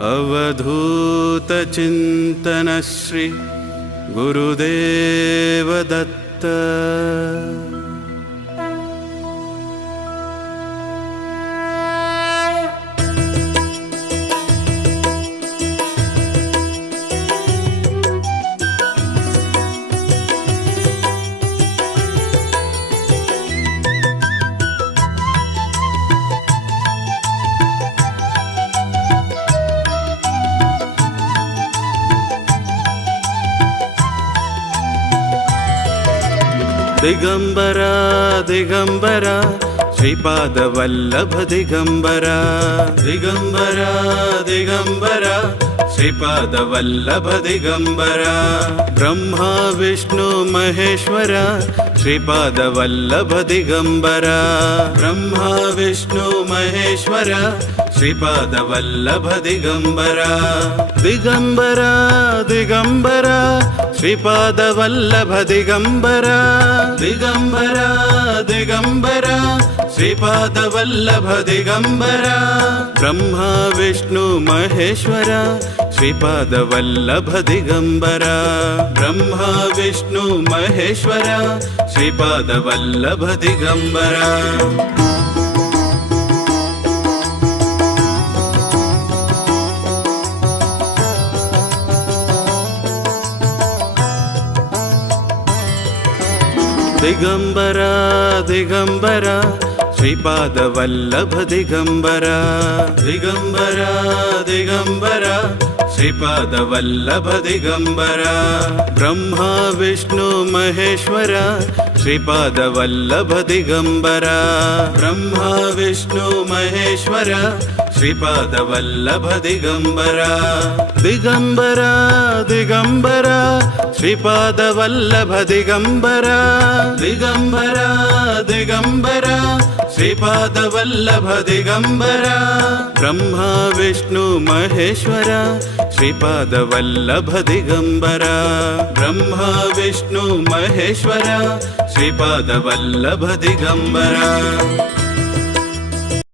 अवधूतचिन्तन Shri Gurudev Datta. Digambara Digambara Shripad Vallabh Digambara, Digambara Digambara Shripad Vallabh Digambara. Brahma Vishnu Maheshwar Shripad Vallabh Digambara, Brahma Vishnu Maheshwar Shripad Vallabh Digambara. Digambara Digambara Shripad Vallabh Digambara, Digambara Digambara Shripad Vallabh Digambara. Brahma Vishnu Maheshwar Shripad Vallabh Digambara, Brahma Vishnu Maheshwar Shripad Vallabh Digambara. Digambara Digambara Shripad Vallabh Digambara, Digambara Digambara Shripad Vallabh Digambara. Brahma Vishnu Maheshwar Shripad Vallabh Digambara, Brahma Vishnu Maheshwar Shripad Vallabh Digambara. Digambara Digambara Shripad Vallabh Digambara, Digambara Digambara Shripad Vallabh Digambara. Brahma Vishnu Maheshwar Shripad Vallabh Digambara, Brahma Vishnu Maheshwar Shripad Vallabh Digambara.